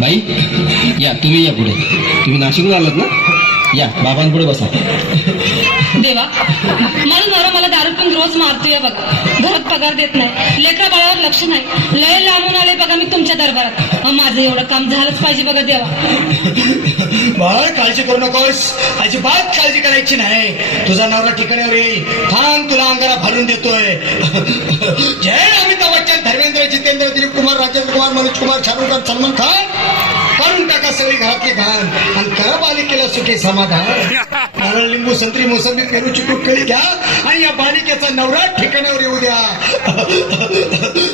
बाई या तुम्ही या पुढे. तुम्ही नाशिकला आलात ना? या बाबांपुढे बसा. देवा माझा नवरा मला दारू पण रोज मारतोय बघा. घरात पगार देत नाही लेकरा बाळावर लक्ष नाही. लय लांबून आले बघा मी तुमच्या दरबारात. माझं एवढं काम झालंच पाहिजे बघा देवा. बाळ काळजी करू नकोस. अजिबात काळजी करायची नाही. तुझा नवरा ठिकाण्यावर येईल. थांब तुला अंगारा भरून देतोय. जय अमिताभ बच्चन धर्मेंद्र जितेंद्र दिलीप कुमार राजेंद्र कुमार मनोज कुमार शाहरुख खान सलमान खान. काढून टाका सगळी घरातली घाण. आणि समाधान. नारळ लिंबू संत्री मोसंबी पेरूची कुटकळी घ्या आणि या बालिकेचा नवरा ठिकाणावर येऊ द्या.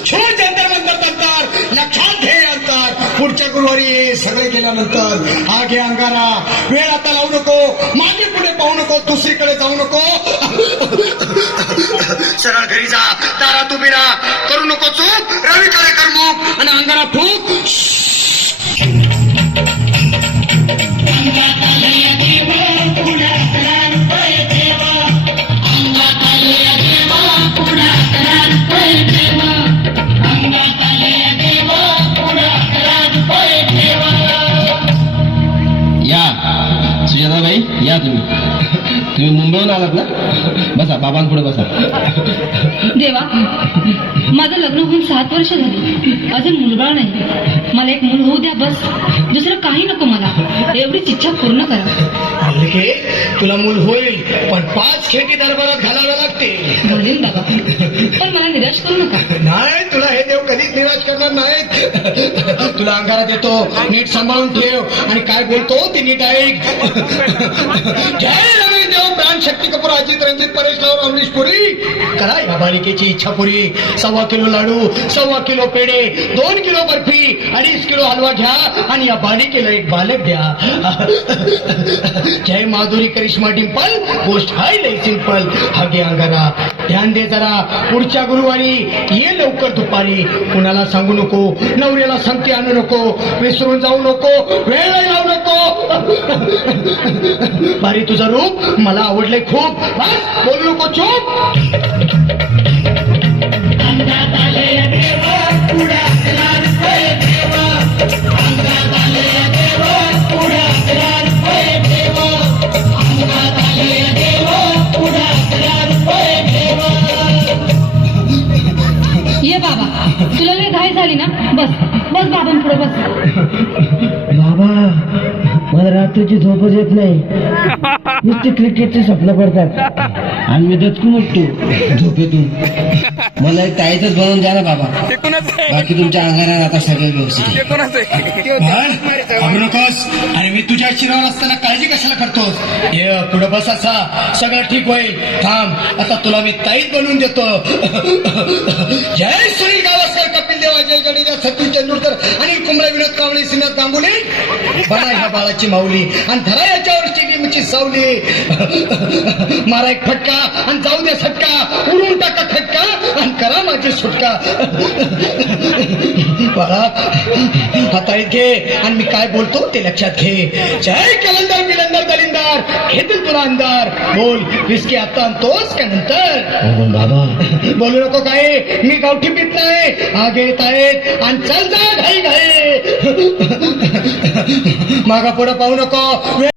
छोट अंतर मंतर नंतर लक्षात घे अंतर. पुढच्या गुरुवारी ये सगळे गेल्यानंतर हा घे अंगारा. वेळ आता लावू नको. मागे पुढे पाहू नको. दुसरीकडे जाऊ नको. सरळ घरी जा. दारात उभी राहा करू नको चूक. रवीकडे कर मग आणि अंगारा ठूक सुजाताबाई या तुम्ही. तुम्ही मुंबईहून आलात ना? बसा बाबांपुढे बसा. देवा माझं लग्न होऊन सात वर्ष झाली. अजून मुलगा नाही. मला एक मूल होऊ द्या बस. दुसरं काही नको मला. एवढीच इच्छा पूर्ण करा. बालिके तुला मूल होईल पण पाच खेटी दरबारात घालाव्या लागतील. घालीन बाबा. पण मला निराश करू नका. नाही तुला हे देव कधीच निराश करणार नाहीत. तुला अंगारा देतो नीट सांभाळून ठेव. आणि काय बोलतो ते नीट ऐक. शक्ती कपूर अजित रंजित परेश राव अमरीश पुरी करा या बालिकेची इच्छा पुरी. सव्वा किलो लाडू सव्वा किलो पेढे दोन किलो बर्फी अडीच किलो हलवा घ्या आणि या बालिकेला एक बालक द्या. जय माधुरी करिश्मा डिंपल गोष्ट हाय लय सिंपल. हागे अंगारा. ध्यान दे जरा पुढच्या गुरुवारी ये लवकर दुपारी. कुणाला सांगू नको नवऱ्याला संगती आणू नको विसरून जाऊ नको वेळ लावू नको. भारी तुझं रूप मला आवडले खूप. बस बोलू नको चूप. ये बाबा तुला लय घाई झाली ना बस बस बाबांपुढे बस. मला रात्रीची झोपच येत नाही. नुसती क्रिकेटची स्वप्न पडतात. आणि मी दचकून उठतो झोपेतून. मला एक ताईतच बनवून द्या ना बाबा. बाकी तुमच्या अंगारा आता सगळे व्यवस्थित नकोस. आणि मी तुझ्या शिरावर असताना काळजी कशाला करतोस? ये पुढे बस असा. सगळं ठीक होईल. थांब. आता तुला मी ताईत बनवून देतो. बना ह्या बाळाची माऊली आणि धरा याच्यावर स्टेडियमची सावली. मारा एक फटका आणि जाऊ द्या सटका. उडून टाका खटका आणि करा माझी सुटका. बाळा हाताळीत घे आणि मी काय बोलतो ते लक्षात घे. जय कलंदर घेतील तुला अंधार. बोल विस्की आता आणतोस का नंतर? अहो, बाबा. बोलू नको काय मी गावठी पित नाही. आगे येत आहेत आणि चल जा घाई घाई. मागा पुढे पाहू नको.